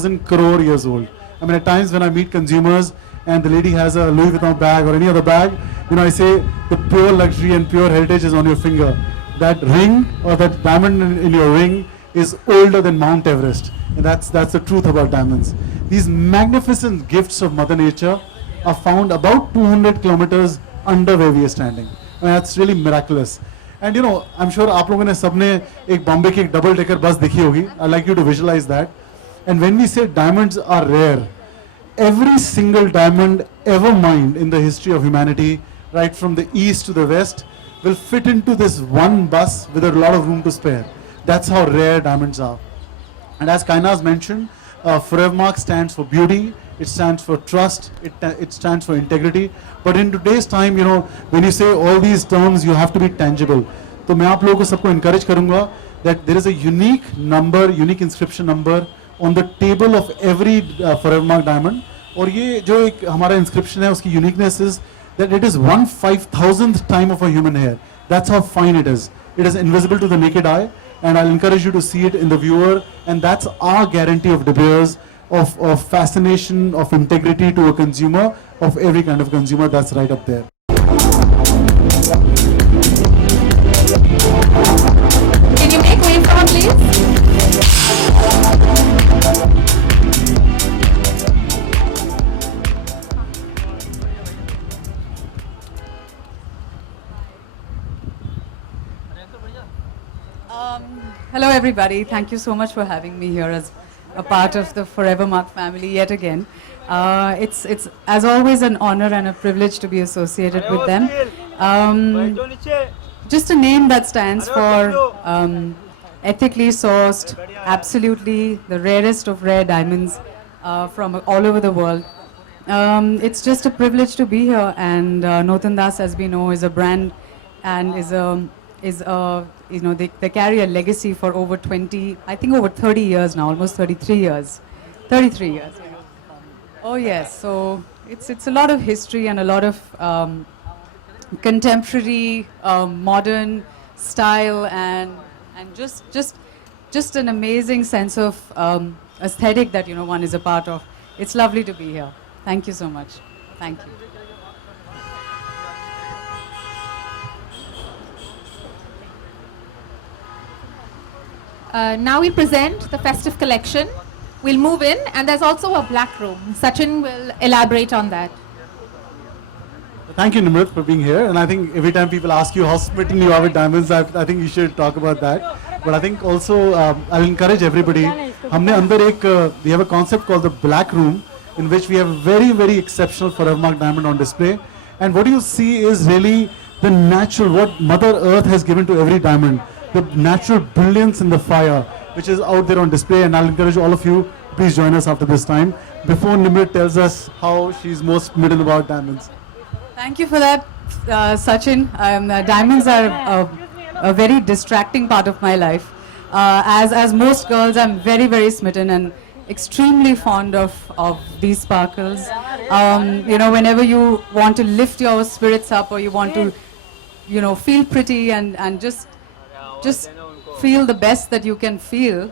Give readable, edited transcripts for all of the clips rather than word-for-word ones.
1,000 crore years old. I mean, at times when I meet consumers and the lady has a Louis Vuitton bag or any other bag, I say the pure luxury and pure heritage is on your finger. That ring or that diamond in your ring is older than Mount Everest. And that's the truth about diamonds. These magnificent gifts of Mother Nature are found about 200 kilometers under where we are standing. I mean, that's really miraculous. And I'm sure आप लोगों ने सबने एक बॉम्बे की double decker bus देखी होगी. I'd like you to visualize that. And when we say diamonds are rare, every single diamond ever mined in the history of humanity, right from the east to the west, will fit into this one bus with a lot of room to spare. That's how rare diamonds are. And as Kainaz mentioned, Forevermark stands for beauty, it stands for trust, it stands for integrity. But in today's time, when you say all these terms, you have to be tangible. So मैं आप लोगों को सबको encourage करूँगा that there is a unique number, unique inscription number on the table of every Forevermark diamond. और ये जो एक हमारा inscription है, उसकी uniqueness is that it is 1/5000th time of a human hair. That's how fine it is. It is invisible to the naked eye. And I'll encourage you to see it in the viewer, and that's our guarantee of De Beers, of fascination, of integrity to a consumer, of every kind of consumer. That's right up there. Can you make way for her, please? Hello everybody, thank you so much for having me here as a part of the Forevermark family yet again. It's as always an honor and a privilege to be associated with them. Just a name that stands for ethically sourced, absolutely the rarest of rare diamonds from all over the world. It's just a privilege to be here, and Norton Das, as we know, is a brand and they carry a legacy for over 20, I think over 30 years now, almost 33 years. 33 years. Yeah. Oh yes, so it's a lot of history and a lot of contemporary, modern style and just an amazing sense of aesthetic that one is a part of. It's lovely to be here. Thank you so much. Thank you. Now we present the festive collection. We'll move in, and there's also a black room. Sachin will elaborate on that. Thank you, Nimrat, for being here. And I think every time people ask you how smitten you are with diamonds, I think you should talk about that. But I think also I'll encourage everybody. We have a concept called the black room, in which we have a very, very exceptional Forevermark diamond on display. And what you see is really the natural, what Mother Earth has given to every diamond. The natural brilliance in the fire, which is out there on display. And I'll encourage all of you, please join us after this time, before Nimrat tells us how she's most smitten about diamonds. Thank you for that, Sachin. Diamonds are a very distracting part of my life. As most girls, I'm very, very smitten and extremely fond of these sparkles. Whenever you want to lift your spirits up, or you want to, feel pretty and just feel the best that you can feel,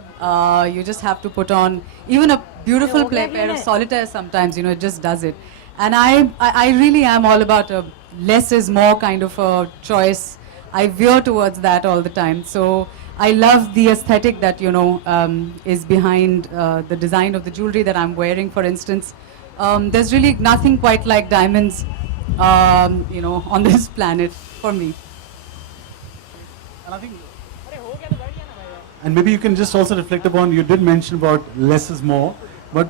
you just have to put on even a beautiful pair of solitaire sometimes, it just does it. And I really am all about a less is more kind of a choice. I veer towards that all the time. So I love the aesthetic that, is behind the design of the jewelry that I'm wearing, for instance. There's really nothing quite like diamonds, on this planet for me. And I think, and maybe you can just also reflect upon, you did mention about less is more, but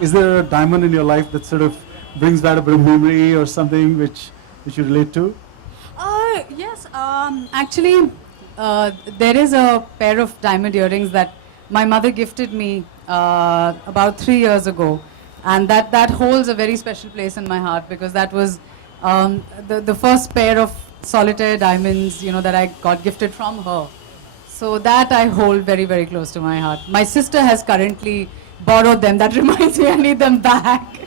is there a diamond in your life that sort of brings back a bit of memory or something which you relate to? Yes, actually, there is a pair of diamond earrings that my mother gifted me about 3 years ago, and that holds a very special place in my heart, because that was the first pair of solitaire diamonds, that I got gifted from her. So that I hold very, very close to my heart. My sister has currently borrowed them. That reminds me I need them back.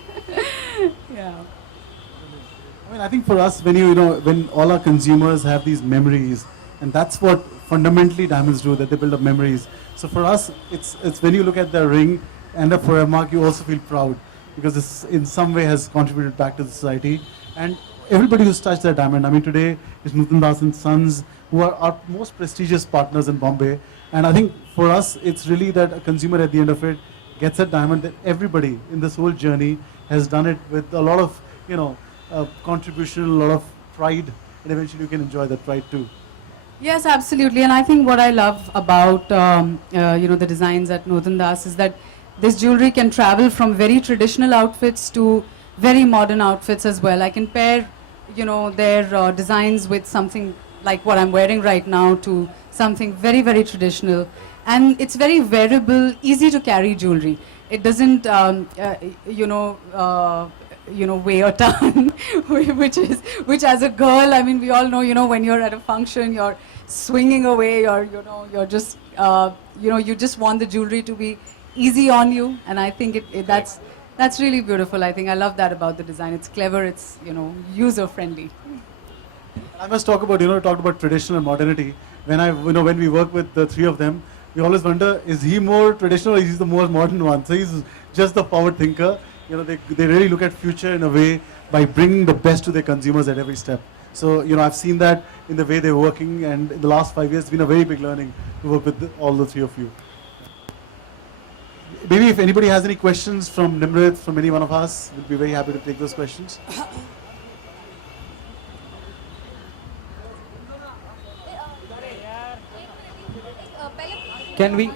Yeah. I mean, I think for us, when all our consumers have these memories, and that's what fundamentally diamonds do, that they build up memories. So for us, it's when you look at the ring, end up for a mark, you also feel proud because this in some way has contributed back to the society. And everybody who's touched that diamond, I mean, today is Nutan Das and Sons, who are our most prestigious partners in Bombay. And I think for us, it's really that a consumer at the end of it gets a diamond that everybody in this whole journey has done it with a lot of, contribution, a lot of pride, and eventually you can enjoy that pride too. Yes, absolutely. And I think what I love about the designs at Nutan Das is that this jewelry can travel from very traditional outfits to very modern outfits as well. I can pair, their designs with something like what I'm wearing right now to something very, very traditional. And it's very wearable, easy to carry jewelry. It doesn't, weigh a ton, which as a girl, I mean, we all know, when you're at a function, you're swinging away, you're just, you just want the jewelry to be easy on you. And I think that's really beautiful. I think I love that about the design. It's clever, it's, user friendly. I must talk about, talked about traditional and modernity. When we work with the three of them, we always wonder, is he more traditional or is he the more modern one? So he's just the forward thinker. They really look at future in a way by bringing the best to their consumers at every step. So, I've seen that in the way they're working, and in the last 5 years, it's been a very big learning to work with all the three of you. Maybe if anybody has any questions from Nimrit, from any one of us, we'll be very happy to take those questions. Can we?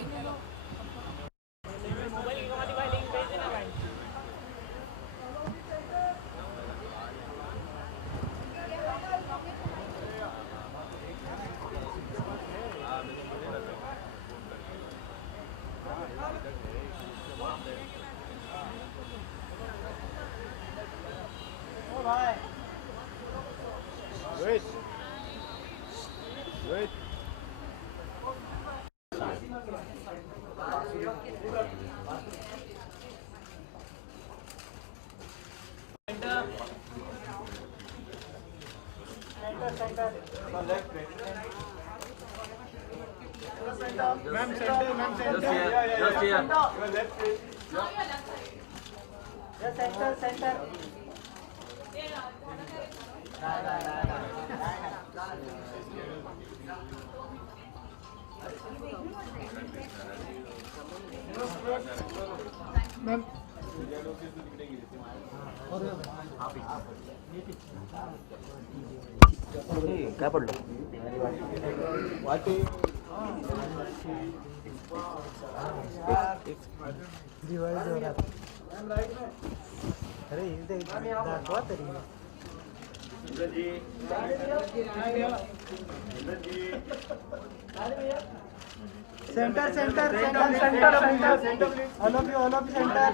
Wait. Wait. Ma'am, center. Just here. Just center. Ma'am. क्या पढ़ लो अरे Center. All of you center.